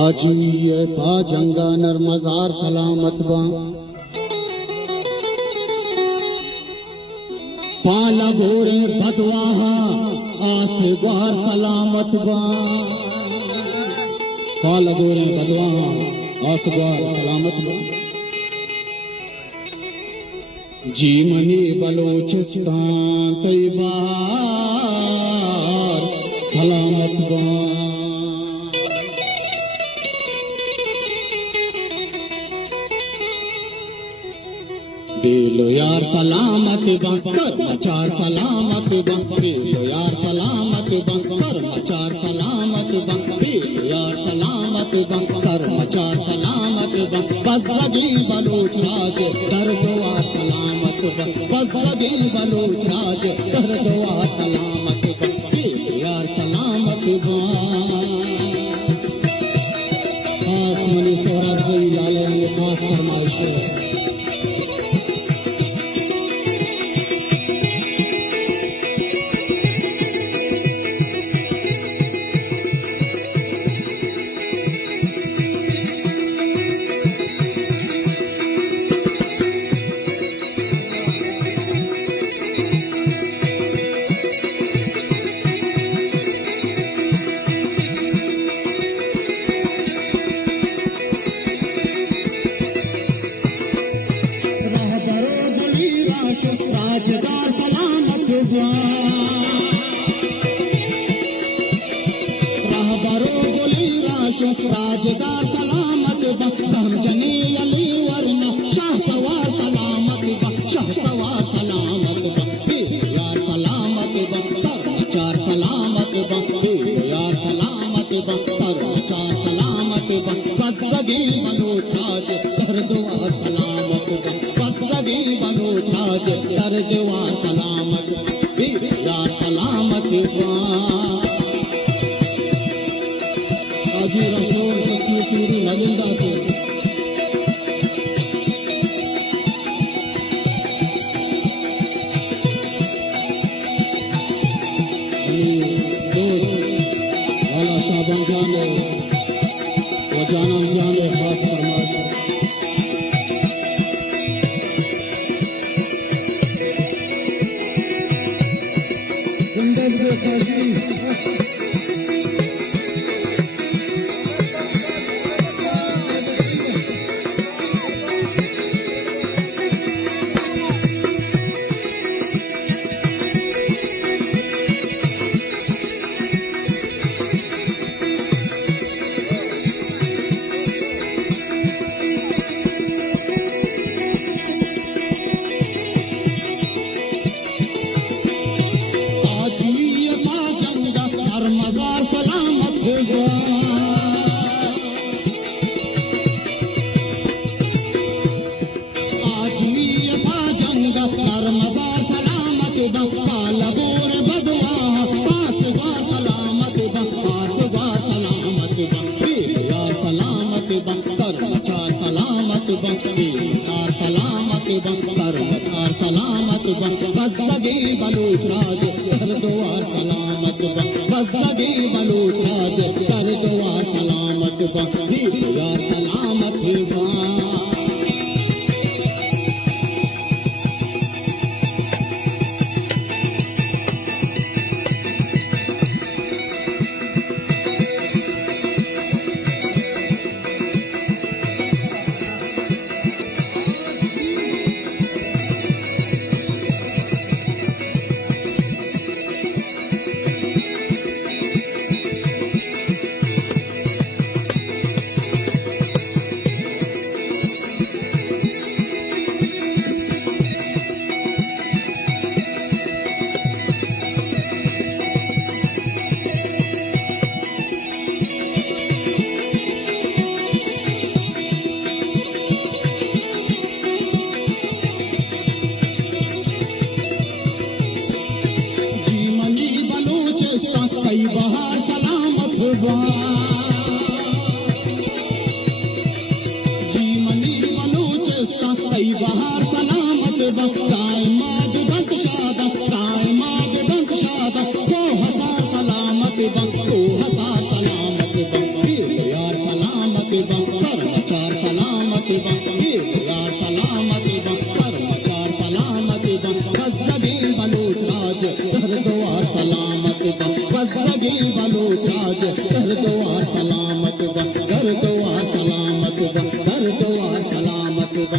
आज ये पाजंगा नरमजार सलामत बा पाला गोरे बदवाहा आसगार सलामत बा पाला गोरे बदवाहा आसगार सलामत बा जीमनी बलोचिस्तान तैबार सलामत बा बेलो यार सलामत बं सरमचार सलामत बं बेलो यार सलामत बं सरमचार सलामत बं बेलो यार सलामत बं सरमचार सलामत बं बज़गी बलोच राज कर दुआ सलामत बं बज़गी बलोच राज कर दुआ सलामत बं बेलो यार सलामत बं खास मनी सोहराब भाई लाले ने खास फरमाइश है राजदार सलामत बा रहबरो बोली राशो राजदार सलामत बा समझने अली वरना शाह सवार सलामत बा शाह सवार सलामत बा यार सलामत बा सरमचार सलामत बा यार सलामत बा सरमचार सलामत बा बज़गी बलोच राज कर दुआ सलामत बा बज़गी बलोच राज कर दुआ सलामत यार सलामत बा आजी रसूल की सूरी नलिंदा के दोस्त वाला शाहबान जान वो जाना जान खास फरमाइश सरमचार सलामत बं यार सलामत बं सरमचार सलामत बं बज़गी बलोच राज कर दुआ सलामत बं बज़गी बलोच राज कर दुआ सलामत बं यार सलामत बं बहार सलामत बा जीमनी बलूचिस्तान बहार सलामत बा कायमाद बंद शादा कायमाद बंद शादा वो हसार सलामत बा वो हसार सलामत बा यार सलामत जिंदगी बलूसाज कर दुआ सलामत बा, कर दुआ सलामत बा, कर दुआ सलामत बा।